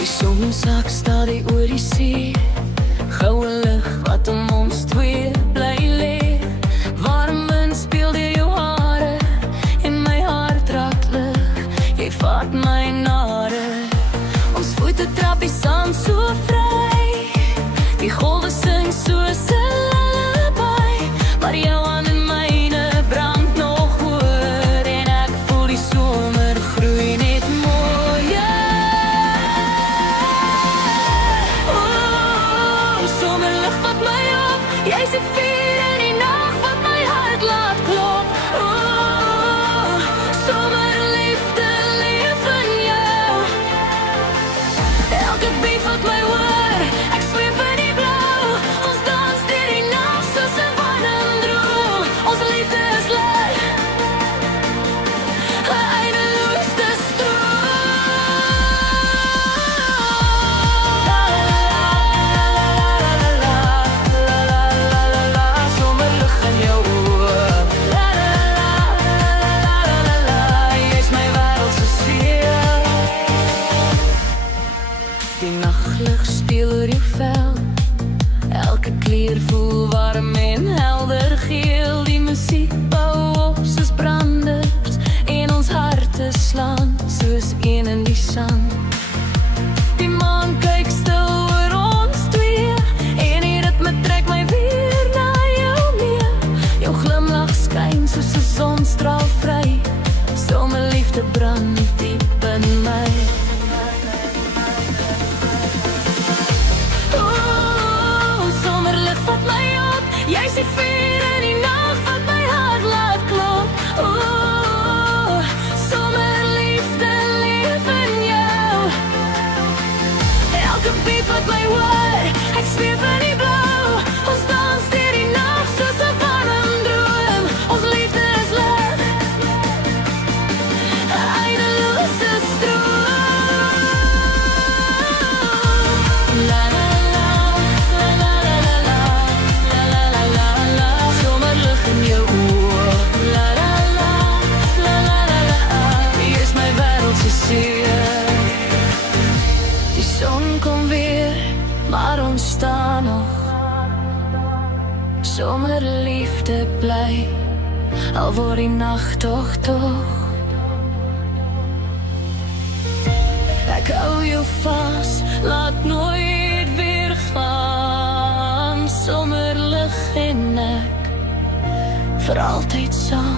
Die son sak stadig oor die see, goue lig wat om ons twee bly lê. Warm wind speel deur jou hare, en my hart raak lig, jy vat my nare. Ons voete trap die sand so vry, die golwe sing soos 'n lullaby, maar jou hand in myne brand nog hoor, en ek voel die somer groei net mooier. Somerlig vat my op, jy's die vuur in die nag wat my hart laat klop. Somerliefde leef in jou, elke beat wat my hoor, ek zweef in die blauw. Ons dans deur die nag soos 'n warm droom, ons liefde is lig, 'n eindeloosste stroom. Somerlig in jou oë, jy's my wêreld se seer. Die nachtlig speel oor jou vel, elke kleur voel warm en helder geel. Die musiek bou op soos branders, en ons harte slaan soos een in die sand. Die maan kyk stil oor ons twee, en die ritme trek my weer na jou meer. Jou glimlach skyn soos 'n sonstraal vry, somerliefde brand diep in my. Somerlig vat my op, jy's die vuur in die nag wat my hart laat klop. Somerliefde leef in jou, elke beat wat my hoor, ek zweef in die blauw. Ons dans deur die nag soos 'n warm droom, ons liefde is lig, 'n eindelose stroom. La la la, la la la la la, la la la la la, somerlig in jou oë. La la la, la la la la, jy's my wêreld se seer. Die son kom weer, maar ons staan nog, somerliefde bly, al word die nag tog. Ek hou jou vas, laat nooit weer gaan, somerlig en ek, vir altyd saam.